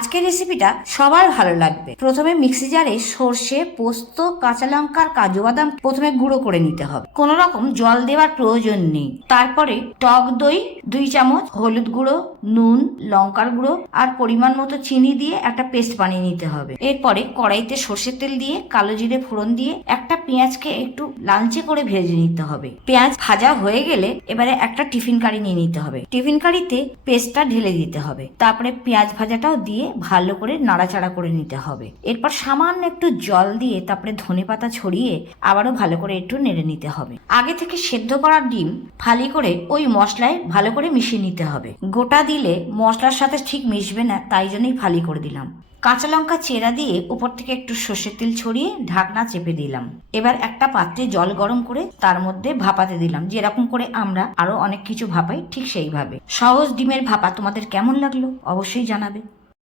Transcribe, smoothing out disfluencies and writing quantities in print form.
আজকের রেসিপিটা সবার ভালো লাগবে। প্রথমে মিক্সি জারে সর্ষে, পোস্ত, কাঁচা লঙ্কা আর কাজু বাদাম প্রথমে গুঁড়ো করে নিতে হবে। কোনো রকম জল দেওয়ার প্রয়োজন নেই। তারপরে টক দই 2 চামচ, হলুদ গুঁড়ো, নুন, লঙ্কার গুঁড়ো আর পরিমাণ মতো চিনি দিয়ে একটা পেস্ট বানিয়ে নিতে হবে। এরপরে কড়াইতে সর্ষের তেল দিয়ে কালো জিরে ফোড়ন দিয়ে একটা পেঁয়াজকে একটু লালচে করে ভেজে নিতে হবে। পেঁয়াজ ভাজা হয়ে গেলে এবারে একটা টিফিন কারি নিয়ে নিতে হবে। টিফিন কারিতে পেস্টটা ঢেলে দিতে হবে। তারপরে পেঁয়াজ ভাজাটাও দিয়ে ভালো করে নাড়াচাড়া করে নিতে হবে। এরপর সামান্য একটু জল দিয়ে তারপরে ধনেপাতা ছড়িয়ে আবারও ভালো করে একটু নেড়ে নিতে হবে। আগে থেকে সেদ্ধ করা ডিম ফালি করে ওই মশলায় ভালো করে মিশিয়ে নিতে হবে। গোটা দিলে মশলার সাথে ঠিক মিশবে না, তাই জন্যই ফালি করে দিলাম। কাঁচা লঙ্কা চেরা দিয়ে উপর থেকে একটু সর্ষের তেল ছড়িয়ে ঢাকনা চেপে দিলাম। এবার একটা পাত্রে জল গরম করে তার মধ্যে ভাপাতে দিলাম। যেরকম করে আমরা আরো অনেক কিছু ভাপাই ঠিক সেইভাবে। সহজ ডিমের ভাপা তোমাদের কেমন লাগলো অবশ্যই জানাবে।